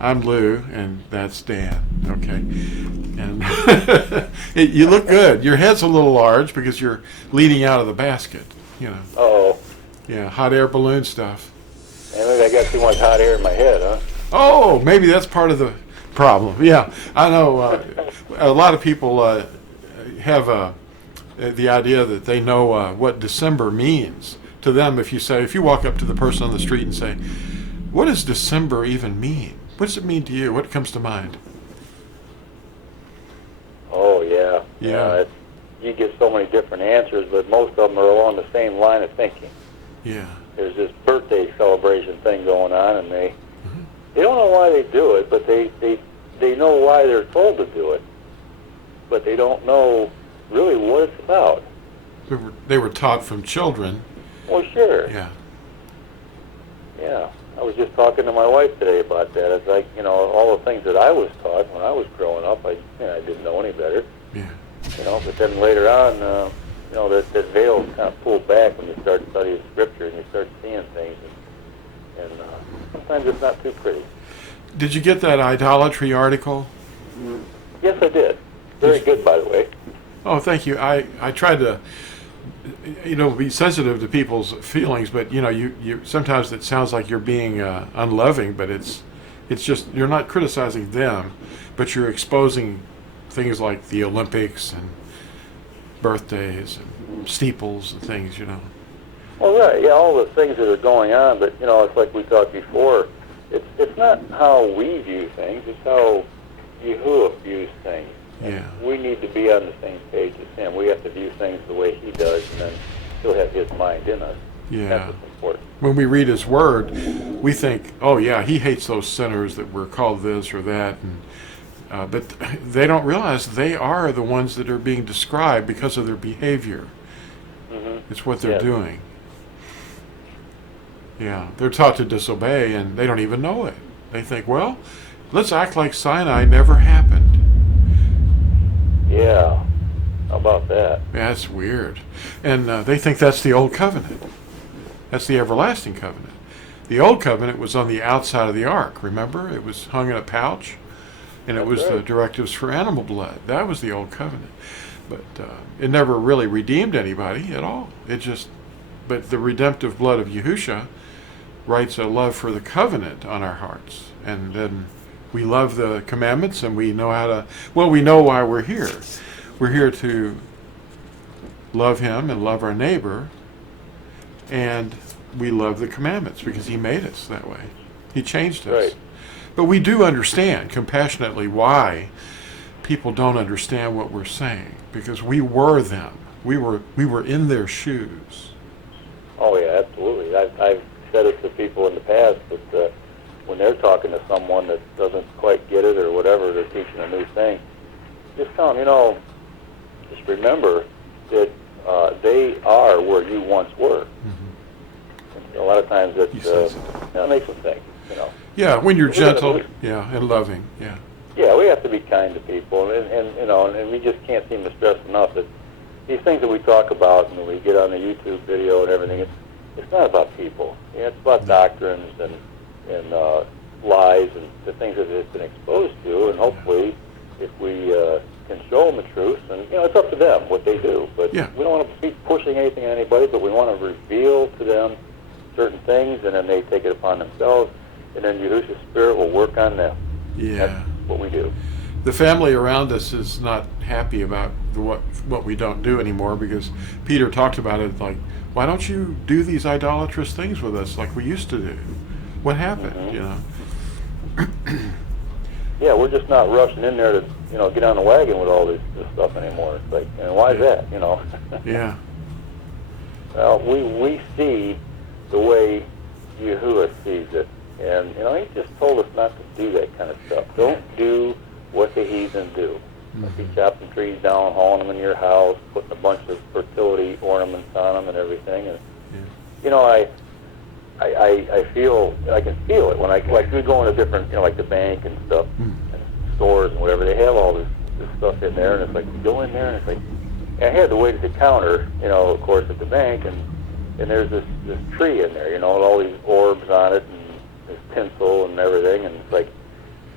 I'm Lou, and that's Dan. Okay, and you look good. Your head's a little large because you're leaning out of the basket. You know. Oh, Yeah, hot air balloon stuff. and maybe I got too much hot air in my head, huh? Oh, maybe that's part of the problem. Yeah, I know. A lot of people have the idea that they know what December means to them. If you walk up to the person on the street and say, "What does December even mean? What does it mean to you?" What comes to mind? Oh, yeah. Yeah. You get so many different answers, but most of them are along the same line of thinking. Yeah. There's this birthday celebration thing going on, and they don't know why they do it, but they know why they're told to do it, but they don't know really what it's about. They were taught from children. Well, sure. Yeah. Yeah. I was just talking to my wife today about that. It's like, all the things that I was taught when I was growing up, I didn't know any better. Yeah. But then later on, that veil kind of pulled back when you start studying Scripture and you start seeing things, and sometimes it's not too pretty. Did you get that idolatry article? Yes, I did. Very good, by the way. Oh, thank you. I tried to, be sensitive to people's feelings, but you sometimes it sounds like you're being unloving, but it's just you're not criticizing them, but you're exposing things like the Olympics and birthdays and steeples and things. Well, right, yeah, all the things that are going on, but it's like we talked before. It's not how we view things; it's how Yahuwah views things. Yeah. We need to be on the same page as him. We have to view things the way he does, and then he'll have his mind in us. Yeah. That's what's important. When we read his word, we think, oh yeah, he hates those sinners that were called this or that, and but they don't realize they are the ones that are being described because of their behavior. Mm-hmm. It's what they're Yes. doing. Yeah, they're taught to disobey, and they don't even know it. They think, well, let's act like Sinai never happened. Yeah. How about that? That's weird. And they think that's the old covenant. That's the everlasting covenant. The old covenant was on the outside of the ark, remember? It was hung in a pouch, and it was That's the right. directives for animal blood. That was the old covenant. But it never really redeemed anybody at all. But the redemptive blood of Yahusha writes a love for the covenant on our hearts. And then we love the commandments, and we know we know why we're here. We're here to love him and love our neighbor, and we love the commandments because he made us that way. He changed us. Right. But we do understand compassionately why people don't understand what we're saying, because we were them. We were in their shoes. Oh, yeah, absolutely. I've said it to people in the past that when they're talking to someone that doesn't quite get it or whatever, they're teaching a new thing, just tell them, just remember that they are where you once were. Mm-hmm. And a lot of times it makes them think, Yeah, when you're We gentle, gotta- and loving, yeah. Yeah, we have to be kind to people, and we just can't seem to stress enough that these things that we talk about and we get on the YouTube video and everything, it's not about people. It's about doctrines and lies and the things that they've been exposed to, and hopefully if we can show them the truth, and it's up to them what they do, but Yeah. we don't want to be pushing anything on anybody, but we want to reveal to them certain things, and then they take it upon themselves, and then Yahushua's Spirit will work on them. Yeah. That's what we do. The family around us is not happy about what we don't do anymore, because Peter talked about it like, why don't you do these idolatrous things with us like we used to do? What happened, Mm-hmm. Yeah, we're just not rushing in there to, get on the wagon with all this stuff anymore. It's like, and why is that, Yeah. Well, we see the way Yahuwah sees it. And, he just told us not to do that kind of stuff. Don't do what the heathen do. Like you chopping trees down, hauling them in your house, putting a bunch of fertility ornaments on them and everything. And, I feel, I can feel it when we go into different, like the bank and stuff, and stores and whatever, they have all this stuff in there, and it's like, you go in there, and it's like, I had to wait at the counter, of course, at the bank, and there's this tree in there, with all these orbs on it, and there's tinsel and everything, and it's like,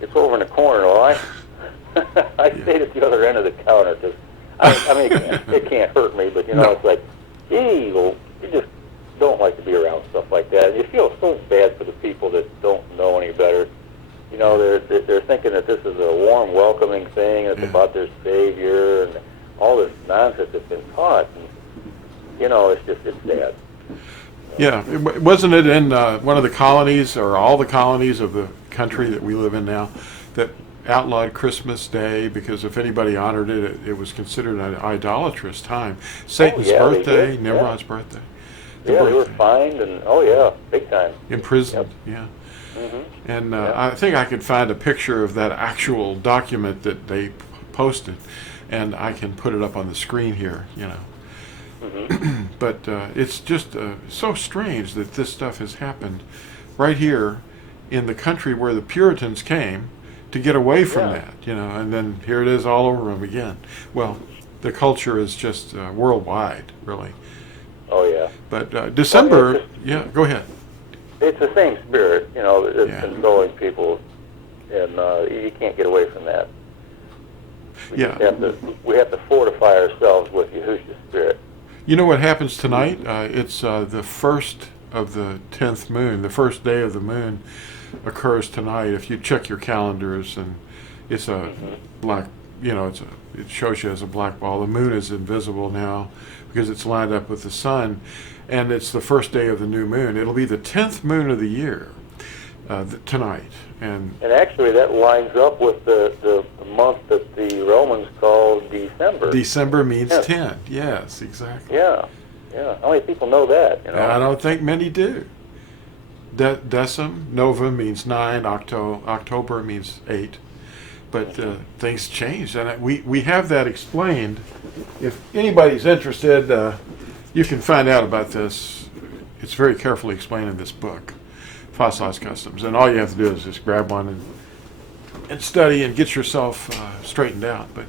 it's over in the corner. Well, I stayed at the other end of the counter because I mean it can't hurt me, but No. it's like, gee, well, you just don't like to be around stuff like that. And you feel so bad for the people that don't know any better. They're thinking that this is a warm, welcoming thing. It's about their Savior and all this nonsense that's been taught. And, it's sad. Yeah, wasn't it in one of the colonies, or all the colonies of the country that we live in now, that outlawed Christmas Day because if anybody honored it, it was considered an idolatrous time. Satan's they birthday, did, Nimrod's birthday. They were fined and, big time. Imprisoned, yeah. Mm-hmm. And I think I could find a picture of that actual document that they posted, and I can put it up on the screen here, Mm-hmm. But it's just so strange that this stuff has happened right here in the country where the Puritans came to get away from that, and then here it is all over them again. Well, the culture is just worldwide, really. Oh, yeah. But December, go ahead. It's the same spirit, that's controlling people, and you can't get away from that. We have to fortify ourselves with Yahushua's spirit. You know what happens tonight? It's the first of the 10th moon. The first day of the moon occurs tonight. If you check your calendars, and it's a black, it shows you as a black ball. The moon is invisible now because it's lined up with the sun, and it's the first day of the new moon. It'll be the 10th moon of the year tonight. And actually, that lines up with the month that the Romans call December. December means 10. Yes, exactly. Yeah. How many people know that? I don't think many do. Decim, Nova means 9. October means 8. But things changed, and we have that explained. If anybody's interested, you can find out about this. It's very carefully explained in this book, Fossilized Customs, and all you have to do is just grab one and study and get yourself straightened out. But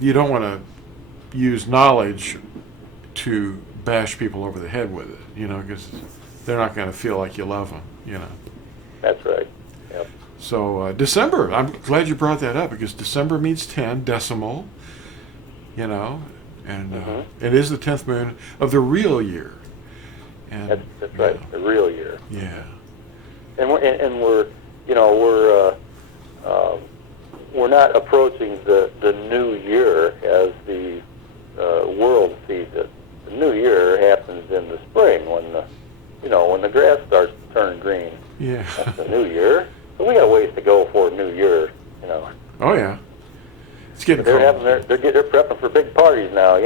you don't want to use knowledge to bash people over the head with it, because they're not going to feel like you love them, That's right. Yep. So December, I'm glad you brought that up because December means 10, decimal, and it is the 10th moon of the real year. And that's right, the real year. Yeah. And we're not approaching the new year as the world sees it. The new year happens in the spring when the grass starts to turn green. Yeah. That's the new year. So we got a ways to go for a new year. Oh yeah. It's getting they're cold. they're prepping for big parties now.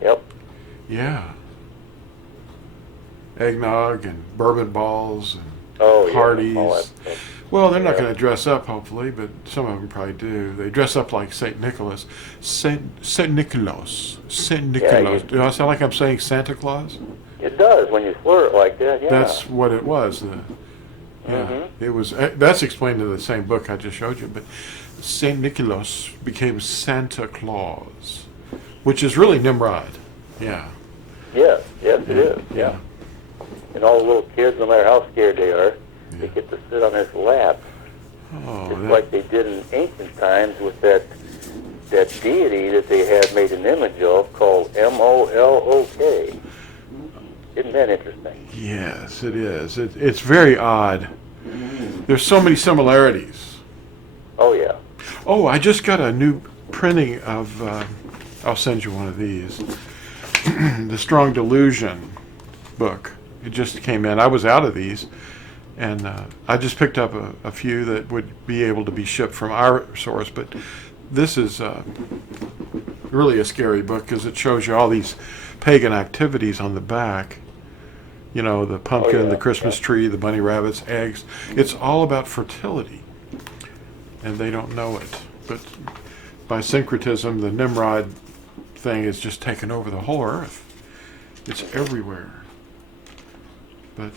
Yep. Yeah. Eggnog and bourbon balls and parties. All that stuff. Well, they're not going to dress up, hopefully, but some of them probably do. They dress up like Saint Nicholas. Saint Nicholas. Do I sound like I'm saying Santa Claus? It does when you slur it like that. Yeah. That's what it was. It was. That's explained in the same book I just showed you. But Saint Nicholas became Santa Claus, which is really Nimrod. Yeah. Yes, it is. Yeah. And all the little kids, no matter how scared they are, they get to sit on his lap. Oh, just like they did in ancient times with that deity that they had made an image of called Molok. Isn't that interesting? Yes, it is. It's very odd. There's so many similarities. Oh, yeah. Oh, I just got a new printing of, I'll send you one of these, the Strong Delusion book. It just came in. I was out of these, and I just picked up a few that would be able to be shipped from our source, but this is really a scary book because it shows you all these pagan activities on the back. The pumpkin, the Christmas tree, the bunny rabbits, eggs. It's all about fertility, and they don't know it. But by syncretism, the Nimrod thing is just taken over the whole earth. It's everywhere. But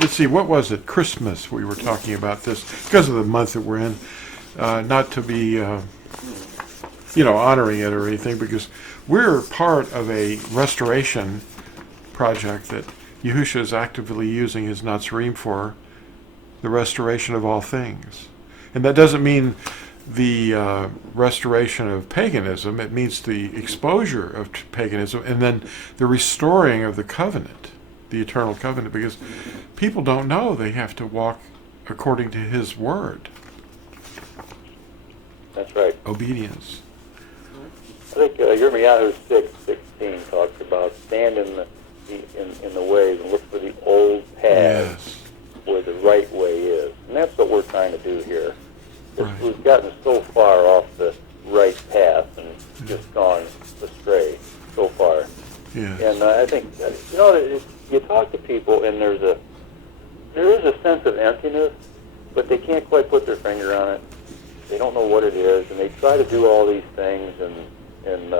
let's see, what was it? Christmas, we were talking about this, because of the month that we're in. Not to be, honoring it or anything, because we're part of a restoration project that Yahushua is actively using his Nazarene for, the restoration of all things. And that doesn't mean the restoration of paganism. It means the exposure of paganism and then the restoring of the covenant, the eternal covenant, because people don't know they have to walk according to His word. That's right. Obedience. I think Yirmiyahu 6:16 talks about stand in the ways and look for the old paths where the right way is. And that's what we're trying to do here. Right. We've gotten so far off the right path and just gone astray so far. Yes. And I think, you talk to people and there is a sense of emptiness, but they can't quite put their finger on it. They don't know what it is, and they try to do all these things and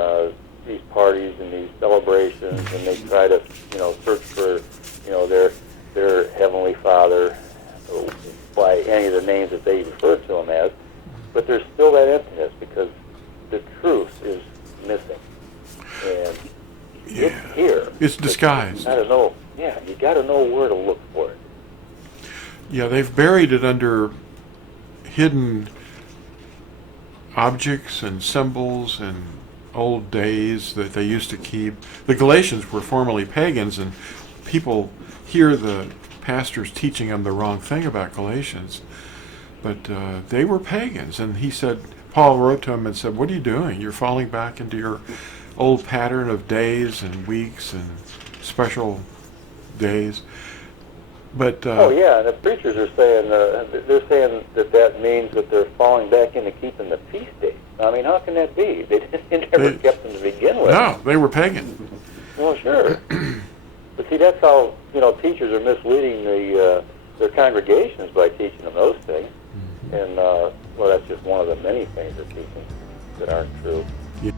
these parties and these celebrations, and they try to, search for, their Heavenly Father by any of the names that they refer to Him as. But there's still that emptiness because the truth is missing, and it's here. It's disguised. I don't know. Yeah, you got to know where to look for it. Yeah, they've buried it under hidden objects and symbols and old days that they used to keep. The Galatians were formerly pagans, and people hear the pastors teaching them the wrong thing about Galatians, but they were pagans. And he said, Paul wrote to them and said, what are you doing? You're falling back into your old pattern of days and weeks and special days. But oh yeah, and the preachers are saying that means that they're falling back into keeping the feast days. I mean, how can that be? They never kept them to begin with. No, they were pagan. Well, sure. But see, that's how teachers are misleading their congregations by teaching them those things. Mm-hmm. And well, that's just one of the many things they're teaching that aren't true. Yeah.